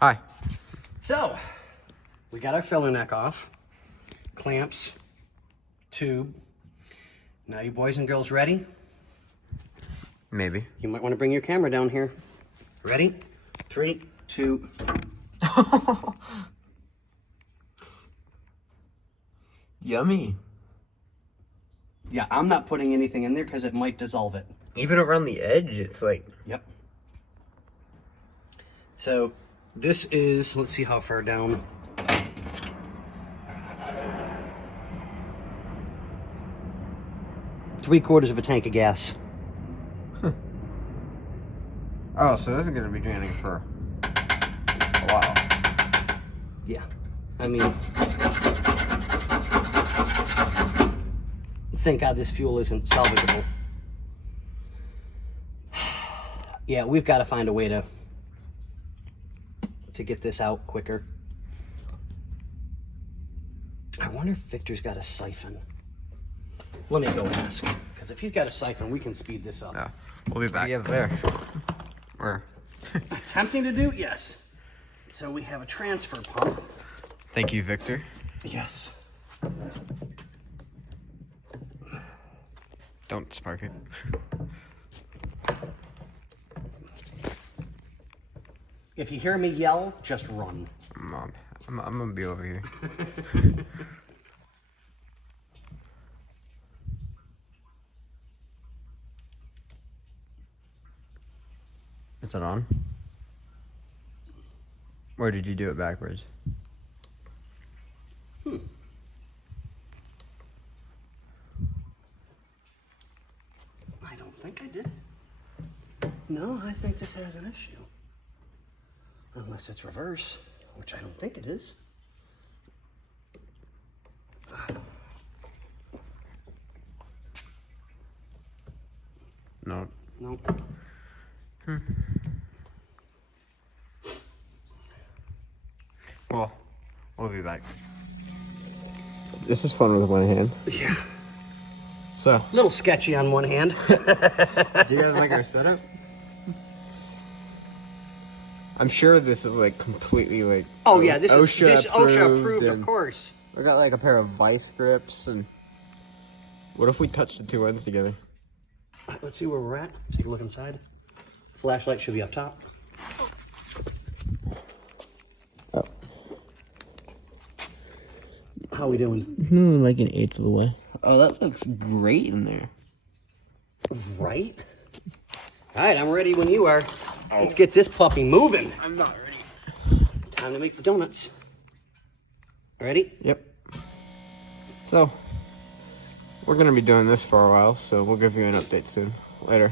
Hi. So, we got our filler neck off, clamps, tube. Now you boys and girls ready? Maybe. You might want to bring your camera down here. Ready? 3, 2. Yummy. Yeah, I'm not putting anything in there because it might dissolve it. Even around the edge, it's like... Yep. So, this is, let's see how far down. Three-quarters of a tank of gas. Oh, so this is going to be draining for a while. Yeah. I mean, thank God this fuel isn't salvageable. Yeah, we've got to find a way to get this out quicker. I wonder if Victor's got a siphon. Let me go ask, because if he's got a siphon, we can speed this up. Yeah, we'll be back. We have there. Where? Attempting to do? Yes. So we have a transfer pump. Thank you, Victor. Yes. Don't spark it. If you hear me yell, just run. Mom, I'm gonna be over here. Is it on? Or did you do it backwards? I don't think I did. No, I think this has an issue. Unless it's reverse, which I don't think it is. No. Nope. Well, we'll be back. This is fun with one hand. Yeah. So, A little sketchy on one hand. do you guys like our setup? I'm sure this is like completely like Oh yeah, this is OSHA approved, of and course. I got like a pair of vice grips, and what if we touch the two ends together? Let's see where we're at. Take a look inside. Flashlight should be up top. Oh. How we doing? Like an eighth of the way. Oh, that looks great in there. Right? All right, I'm ready when you are. Let's get this puppy moving. I'm not ready. Time to make the donuts. Ready? Yep. So, we're gonna be doing this for a while, so we'll give you an update soon. Later.